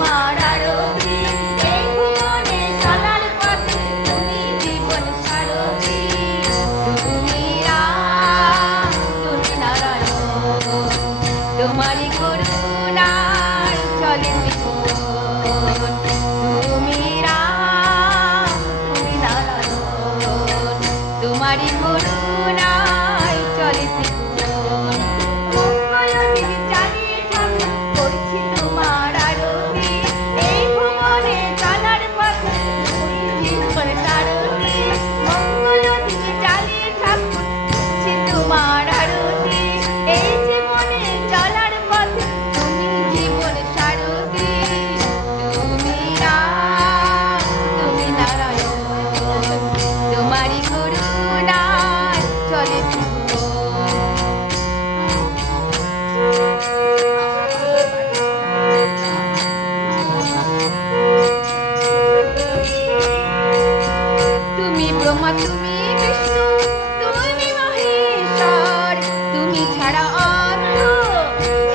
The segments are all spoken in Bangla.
তোমার আরতি, এই ভুবনে চলার পথে তুমি জীবন সারথি। তুমি রাম, তুমি নারায়ণ, তোমারই করুণায় চলে জীবন। তুমি রাম, তুমি নারায়ণ, তোমারই করুণায় চলে জীবন। মঙ্গল দিকে চালিয়ে ঠাকুর করছি তোমার আরতি, এই ভুবনে চলার পথে তুমি জীবন সারথি। মঙ্গল দিকে চালিয়ে ঠাকুর করছি তোমার আরতি, এই জীবনে চলার পথে তুমি জীবন সারথি। তুমি রাম, তুমি নারায়ণ, তোমারই করুণায় চলে জীবন। তুমি ব্রহ্মা, তুমি বিষ্ণু, তুমি মহেশ্বর, তুমি ছাড়া অন্য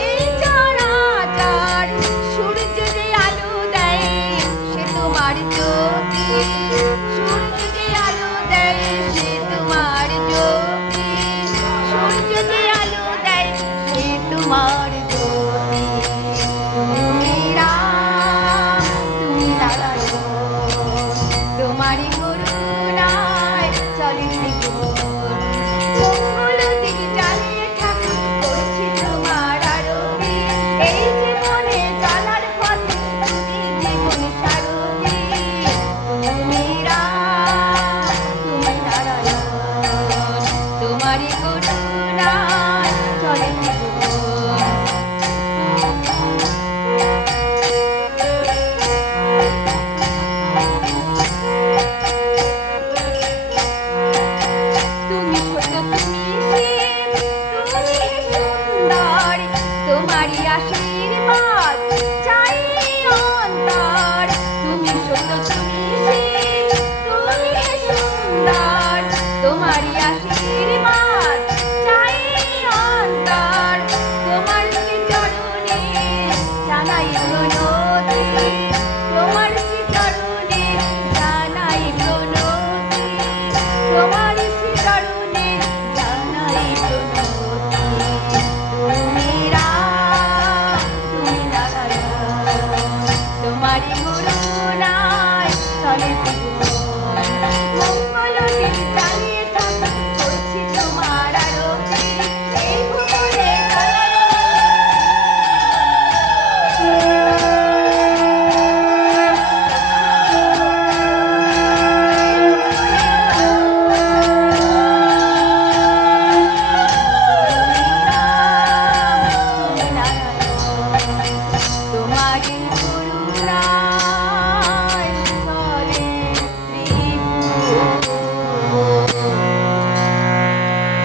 এই চরাচর। সূর্য যে আলো দেয় সে তোমার জ্যোতি, সূর্য যে আলো দেয় সে তোমার জ্যোতি, সূর্য যে আলো দেয় সে তোমার জ্যোতি। তুমি রাম, তুমি নারায়ণ, তোমারই করুণায় চলে জীবন। মঙ্গল দিকে চালিয়ে ঠাকুর করছি তোমার আরতি, এই জীবনে চলার পথে তুমি জীবন সারথি। তুমি রাম, তুমি নারায়ণ, তোমারই করুণায় চলে জীবন। তুমি ছোট, তুমি শিব, তুমি সুন্দর, তোমারই আশীর্বাদ চাই অন্তর। তুমি ছোট, তুমি শিব, তুমি সুন্দর, তোমারই আশীর্বাদ চাই অন্তর। তোমার শ্রীচরণে জানাই প্রণতি, তোমার শ্রীচরণে জানাই প্রণতি, তোমার শ্রীচরণে জানাই প্রণতি। তুমি রাম, তুমি নারায়ণ, তোমারই করুণায় চলে জীবন। মঙ্গল দিকে চালিয়ে ঠাকুর করছি তোমার আরতি, এই ভুবনে তোমারই